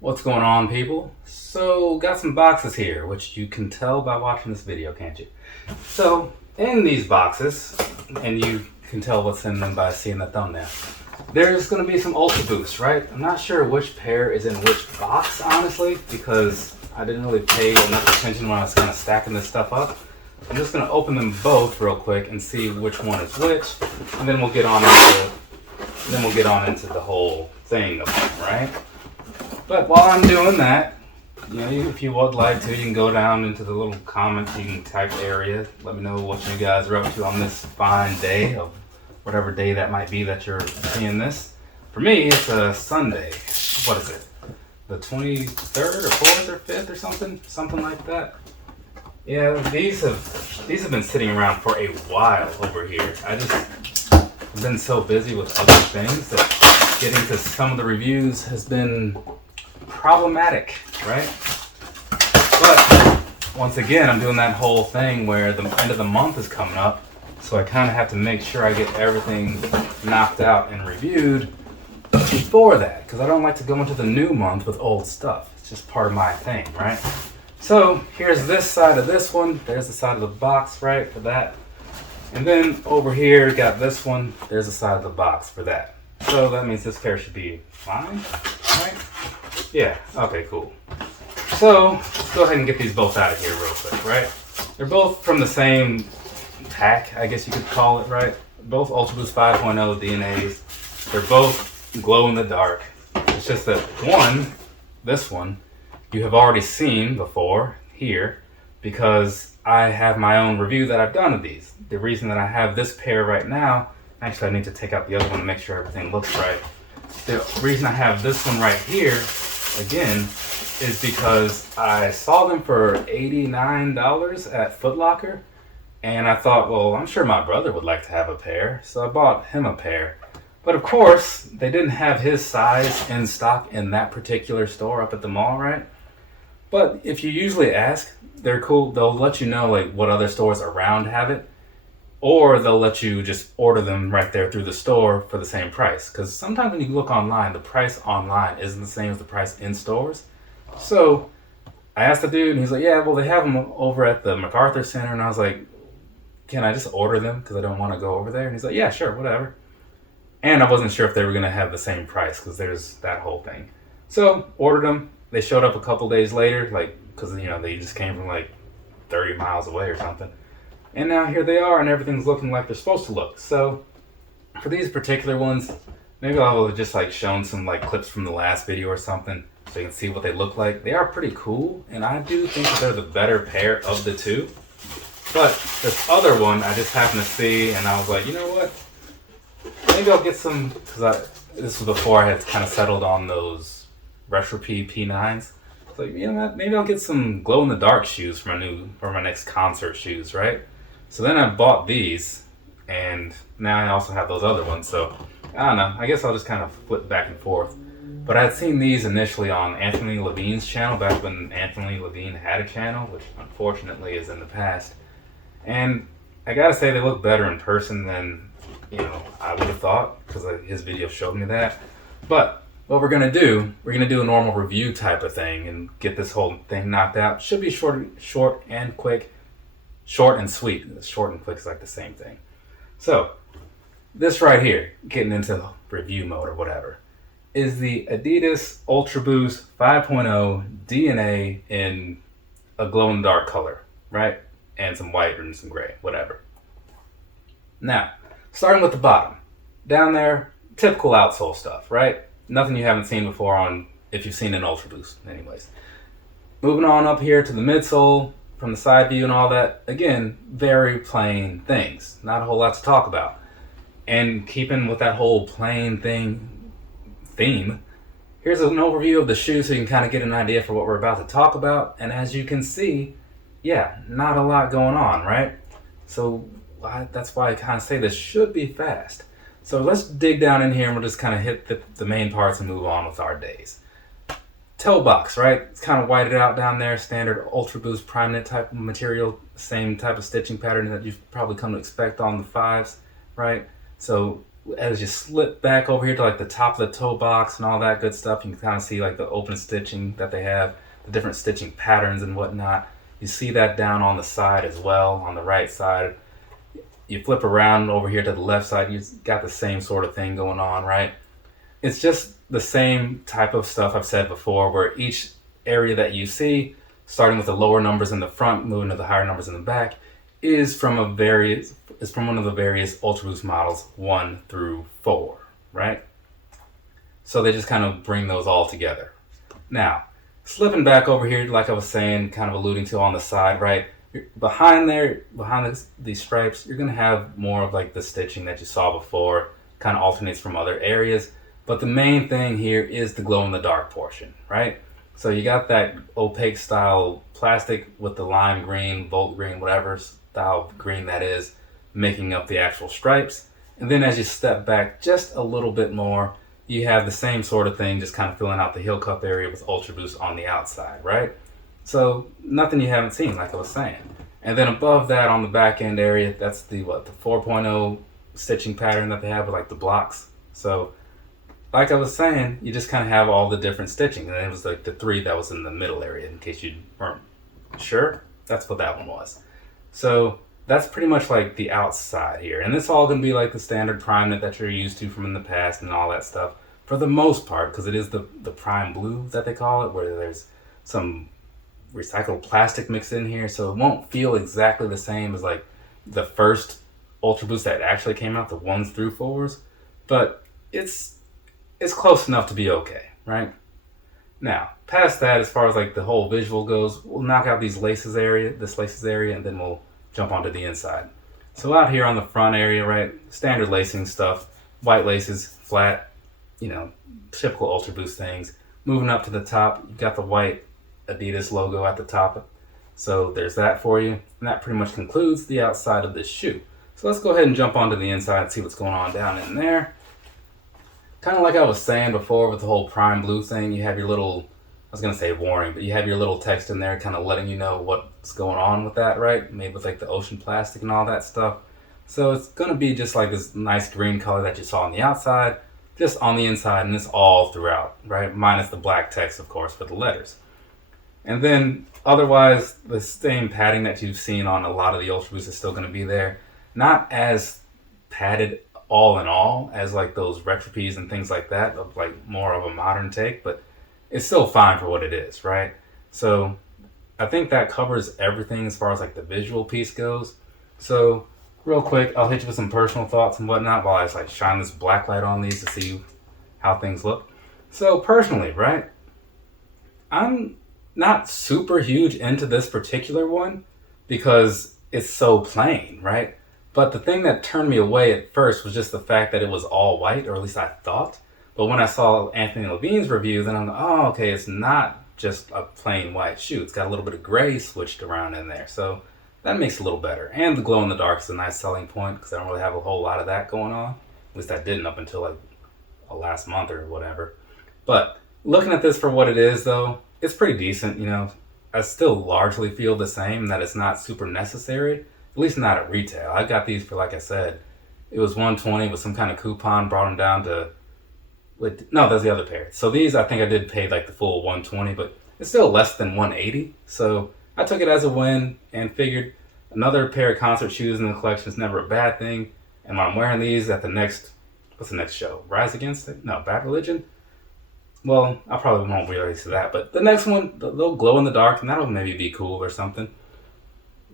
What's going on, people? So, got some boxes here, which you can tell by watching this video, can't you? So, in these boxes, and you can tell what's in them by seeing the thumbnail, there's going to be some Ultraboosts, right? I'm not sure which pair is in which box, honestly, because I didn't really pay enough attention when I was kind of stacking this stuff up. I'm just going to open them both real quick and see which one is which, and then we'll get on into the whole thing of them, right? But while I'm doing that, if you would like to, you can go down into the little comment type area. Let me know what you guys are up to on this fine day, of whatever day that might be that you're seeing this. For me, it's a Sunday. What is it? The 23rd or 4th or 5th or something like that. Yeah, these have been sitting around for a while over here. I just have been so busy with other things that getting to some of the reviews has been problematic, right? But once again, I'm doing that whole thing where the end of the month is coming up, so I kind of have to make sure I get everything knocked out and reviewed before that, because I don't like to go into the new month with old stuff. It's just part of my thing, right? So here's this side of this one. There's the side of the box, right, for that. And then over here, got this one. There's the side of the box for that. So that means this pair should be fine, right? Yeah, okay, cool. So let's go ahead and get these both out of here real quick, right? They're both from the same pack, I guess you could call it, right? Both Ultraboost 5.0 DNAs. They're both glow in the dark. It's just that this one, you have already seen before here, because I have my own review that I've done of these. The reason that I have this pair right now, actually I need to take out the other one to make sure everything looks right. The reason I have this one right here, again, is because I saw them for $89 at Foot Locker, and I thought, well, I'm sure my brother would like to have a pair, so I bought him a pair. But of course, they didn't have his size in stock in that particular store up at the mall, right? But if you usually ask, they're cool. They'll let you know like what other stores around have it, or they'll let you just order them right there through the store for the same price. Because sometimes when you look online, the price online isn't the same as the price in stores. So I asked the dude, and he's like, yeah, well, they have them over at the MacArthur Center. And I was like, can I just order them? Because I don't want to go over there. And he's like, yeah, sure, whatever. And I wasn't sure if they were going to have the same price, because there's that whole thing. So ordered them. They showed up a couple days later, like, because, they just came from like 30 miles away or something. And now here they are, and everything's looking like they're supposed to look. So for these particular ones, maybe I'll have just like shown some like clips from the last video or something so you can see what they look like. They are pretty cool, and I do think that they're the better pair of the two. But this other one I just happened to see, and I was like, you know what? Maybe I'll get some, because this was before I had kind of settled on those Retro P9s. So you know what? Maybe I'll get some glow in the dark shoes for my next concert shoes, right? So then I bought these, and now I also have those other ones. So I don't know. I guess I'll just kind of flip back and forth. But I'd seen these initially on Anthony Levine's channel back when Anthony Levine had a channel, which unfortunately is in the past. And I gotta say they look better in person than I would have thought, because his video showed me that. But what we're gonna do a normal review type of thing and get this whole thing knocked out. Should be short and quick, short and sweet. Short and quick is like the same thing. So this right here, getting into review mode or whatever, is the Adidas Ultraboost 5.0 DNA in a glow in the dark color, right? And some white and some gray, whatever. Now, starting with the bottom, down there, typical outsole stuff, right? Nothing you haven't seen before if you've seen an Ultraboost, anyways. Moving on up here to the midsole, from the side view and all that, again, very plain things. Not a whole lot to talk about. And keeping with that whole plain theme, here's an overview of the shoe so you can kind of get an idea for what we're about to talk about. And as you can see, yeah, not a lot going on, right? So that's why I kind of say this should be fast. So let's dig down in here and we'll just kind of hit the main parts and move on with our days. Toe box, right? It's kind of whited out down there, standard Ultraboost Prime Knit type of material, same type of stitching pattern that you've probably come to expect on the 5s, right? So as you slip back over here to like the top of the toe box and all that good stuff, you can kind of see like the open stitching that they have, the different stitching patterns and whatnot. You see that down on the side as well, on the right side. You flip around over here to the left side, you've got the same sort of thing going on, right? It's just the same type of stuff I've said before, where each area that you see, starting with the lower numbers in the front, moving to the higher numbers in the back, is from one of the various Ultraboost models 1 through 4, right? So they just kind of bring those all together. Now, slipping back over here, like I was saying, kind of alluding to on the side, right? Behind these stripes, you're going to have more of like the stitching that you saw before, kind of alternates from other areas. But the main thing here is the glow-in-the-dark portion, right? So you got that opaque style plastic with the lime green, volt green, whatever style green that is, making up the actual stripes. And then as you step back just a little bit more, you have the same sort of thing, just kind of filling out the heel cup area with Ultraboost on the outside, right? So nothing you haven't seen, like I was saying. And then above that on the back end area, that's the 4.0 stitching pattern that they have with like the blocks. So like I was saying, you just kind of have all the different stitching. And it was like the 3 that was in the middle area, in case you weren't sure. That's what that one was. So that's pretty much like the outside here. And it's all going to be like the standard prime knit that you're used to from in the past and all that stuff. For the most part, because it is the prime blue that they call it, where there's some recycled plastic mixed in here. So it won't feel exactly the same as like the first Ultraboost that actually came out, the 1s through 4s. But it's close enough to be okay, right? Now, past that, as far as like the whole visual goes, we'll knock out this laces area, and then we'll jump onto the inside. So out here on the front area, right, standard lacing stuff, white laces, flat, typical Ultraboost things. Moving up to the top, you've got the white Adidas logo at the top. So there's that for you. And that pretty much concludes the outside of this shoe. So let's go ahead and jump onto the inside and see what's going on down in there. Kind of like I was saying before with the whole prime blue thing, you have your little, I was going to say warning, but you have your little text in there kind of letting you know what's going on with that, right? Made with like the ocean plastic and all that stuff. So it's going to be just like this nice green color that you saw on the outside, just on the inside, and it's all throughout, right? Minus the black text, of course, for the letters. And then otherwise, the same padding that you've seen on a lot of the Ultraboosts is still going to be there. Not as padded all in all as like those Retropes and things like that, of like more of a modern take, but it's still fine for what it is, right? So I think that covers everything as far as like the visual piece goes. So real quick, I'll hit you with some personal thoughts and whatnot while I just like shine this black light on these to see how things look. So personally, right, I'm not super huge into this particular one because it's so plain, right? But the thing that turned me away at first was just the fact that it was all white, or at least I thought. But when I saw Anthony Levine's review, then I'm like, oh, okay, it's not just a plain white shoe. It's got a little bit of gray switched around in there. So that makes it a little better. And the glow in the dark is a nice selling point because I don't really have a whole lot of that going on. At least I didn't up until like last month or whatever. But looking at this for what it is, though, it's pretty decent. I still largely feel the same, that it's not super necessary, at least not at retail. I got these for, like I said, it was $120 with some kind of coupon, brought them down to, no, that's the other pair. So these, I think I did pay like the full $120, but it's still less than $180. So I took it as a win and figured another pair of concert shoes in the collection is never a bad thing. And when I'm wearing these at the next, what's the next show? Rise Against It? No, Bad Religion? Well, I probably won't release that, but the next one, they'll glow in the dark, and that'll maybe be cool or something.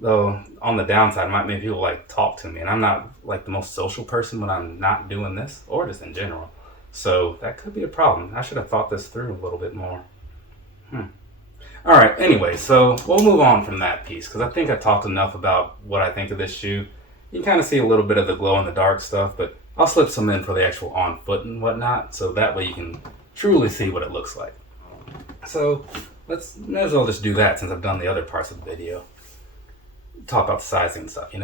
Though, on the downside, it might make people, like, talk to me, and I'm not, like, the most social person when I'm not doing this, or just in general. So, that could be a problem. I should have thought this through a little bit more. Alright, anyway, so we'll move on from that piece, because I think I talked enough about what I think of this shoe. You can kind of see a little bit of the glow in the dark stuff, but I'll slip some in for the actual on foot and whatnot, so that way you can truly see what it looks like. So may as well just do that since I've done the other parts of the video. Talk about the sizing and stuff,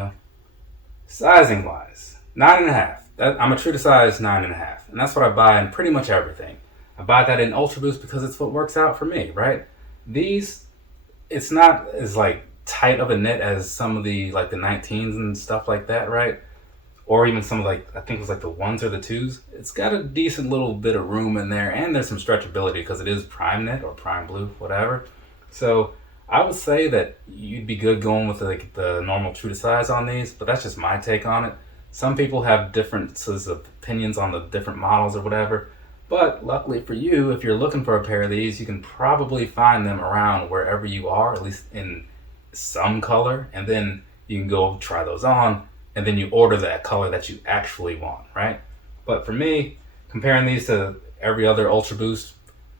Sizing wise, 9.5. I'm a true to size 9.5, and that's what I buy in pretty much everything. I buy that in Ultraboost because it's what works out for me, right? These, it's not as like tight of a knit as some of the like the 19s and stuff like that, right? or even some of like, I think it was like the ones or the twos, it's got a decent little bit of room in there, and there's some stretchability because it is prime knit or prime blue, whatever. So I would say that you'd be good going with like the normal true to size on these, but that's just my take on it. Some people have differences of opinions on the different models or whatever, but luckily for you, if you're looking for a pair of these, you can probably find them around wherever you are, at least in some color, and then you can go try those on, and then you order that color that you actually want, right? But for me, comparing these to every other Ultra Boost,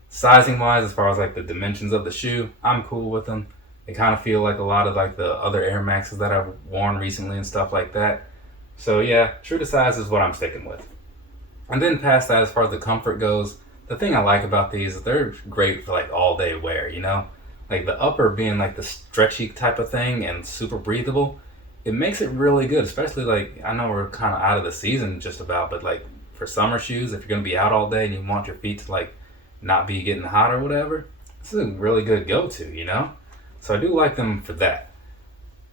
sizing wise, as far as like the dimensions of the shoe, I'm cool with them. They kind of feel like a lot of like the other Air Maxes that I've worn recently and stuff like that. So yeah, true to size is what I'm sticking with. And then past that, as far as the comfort goes, the thing I like about these is they're great for like all day wear, you know? Like the upper being like the stretchy type of thing and super breathable, it makes it really good, especially like, I know we're kind of out of the season just about, but like for summer shoes, if you're going to be out all day and you want your feet to like not be getting hot or whatever, this is a really good go-to, you know? So I do like them for that.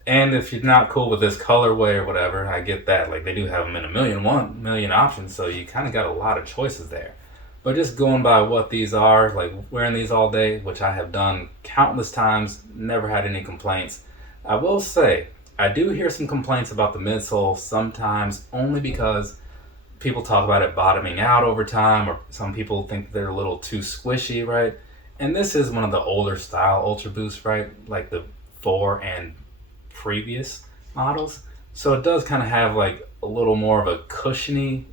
And if you're not cool with this colorway or whatever, I get that. Like they do have them in 1 million options, so you kind of got a lot of choices there. But just going by what these are, like wearing these all day, which I have done countless times, never had any complaints. I will say, I do hear some complaints about the midsole sometimes, only because people talk about it bottoming out over time, or some people think they're a little too squishy, right? And this is one of the older style Ultra Boosts, right? Like the 4 and previous models. So it does kind of have like a little more of a cushiony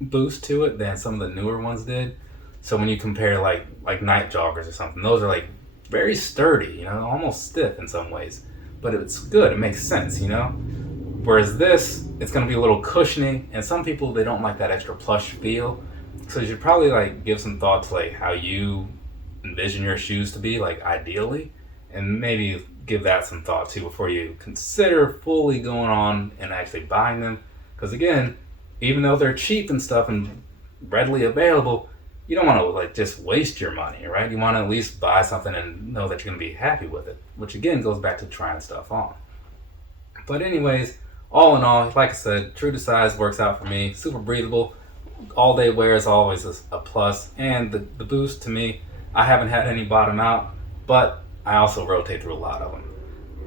boost to it than some of the newer ones did. So when you compare like night joggers or something, those are like very sturdy, you know, almost stiff in some ways. But it's good, it makes sense, you know? Whereas this, it's gonna be a little cushiony, and some people, they don't like that extra plush feel. So you should probably like give some thought to like how you envision your shoes to be, like ideally, and maybe give that some thought too before you consider fully going on and actually buying them. Because again, even though they're cheap and stuff and readily available, you don't want to like just waste your money, right? You want to at least buy something and know that you're going to be happy with it, which again goes back to trying stuff on. But anyways, all in all, like I said, true to size works out for me. Super breathable, all day wear is always a plus. And the Boost, to me, I haven't had any bottom out, but I also rotate through a lot of them.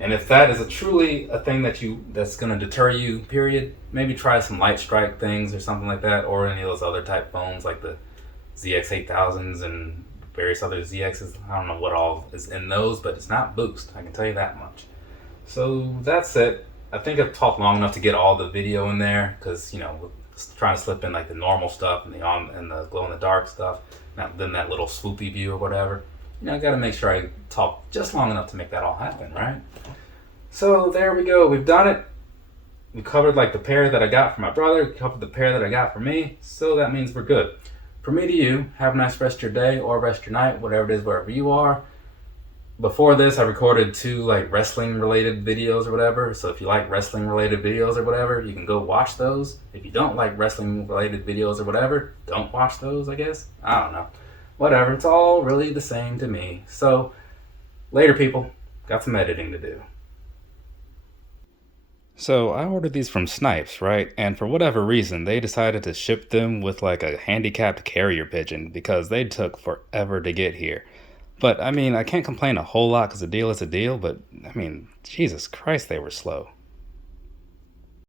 And if that is truly a thing that's going to deter you, period, maybe try some light strike things or something like that, or any of those other type phones like the ZX8000s and various other ZXs. I don't know what all is in those, but it's not Boost, I can tell you that much. So that's it. I think I've talked long enough to get all the video in there, because, you know, trying to slip in like the normal stuff and the glow in the dark stuff, then that little swoopy view or whatever. You know, I gotta make sure I talk just long enough to make that all happen, right? So there we go, we've done it. We covered like the pair that I got for my brother, covered the pair that I got for me, so that means we're good. From me to you, have a nice rest of your day or rest of your night, whatever it is, wherever you are. Before this, I recorded 2 like wrestling related videos or whatever, so if you like wrestling related videos or whatever, you can go watch those. If you don't like wrestling related videos or whatever, don't watch those, I guess. I don't know. Whatever, it's all really the same to me. So, later people, got some editing to do. So I ordered these from Snipes, right? And for whatever reason, they decided to ship them with like a handicapped carrier pigeon because they took forever to get here. But I mean, I can't complain a whole lot because a deal is a deal, but I mean, Jesus Christ, they were slow.